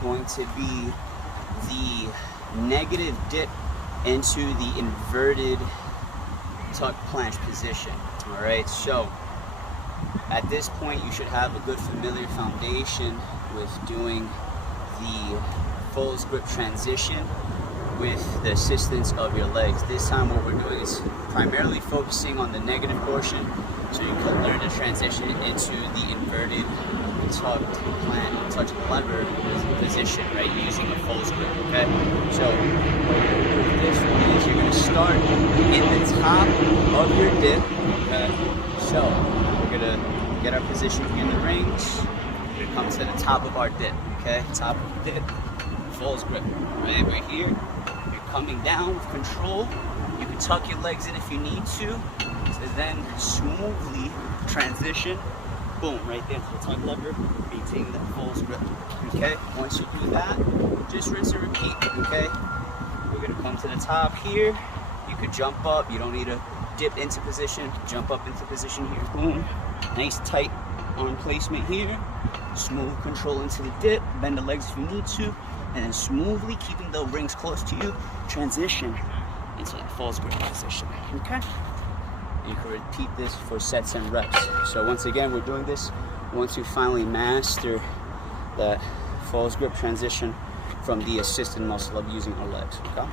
going to be the negative dip into the inverted tuck planche position. All right, so at this point you should have a good familiar foundation with doing the false grip transition with the assistance of your legs. This time what we're doing is primarily focusing on the negative portion, so you can learn to transition into the inverted tucked plant, touch lever position, right, using a false grip. Okay, so this one is you're going to start in the top of your dip. Okay, so we're going to get our position in the rings. We're going to come to the top of our dip. Okay, top of the dip, false grip. Right, we're here. You're coming down with control. You can tuck your legs in if you need to then smoothly transition. Boom, right there to the tuck lever, maintaining that false grip. Okay, once you do that, just rinse and repeat. Okay, we're gonna come to the top here. You could jump up, you don't need to dip into position, jump up into position here. Boom, nice tight arm placement here. Smooth control into the dip, bend the legs if you need to, and then smoothly, keeping the rings close to you, transition into that false grip position. Okay? You can repeat this for sets and reps. So once again, we're doing this once you finally master that false grip transition from the assisted muscle of using our legs. Okay?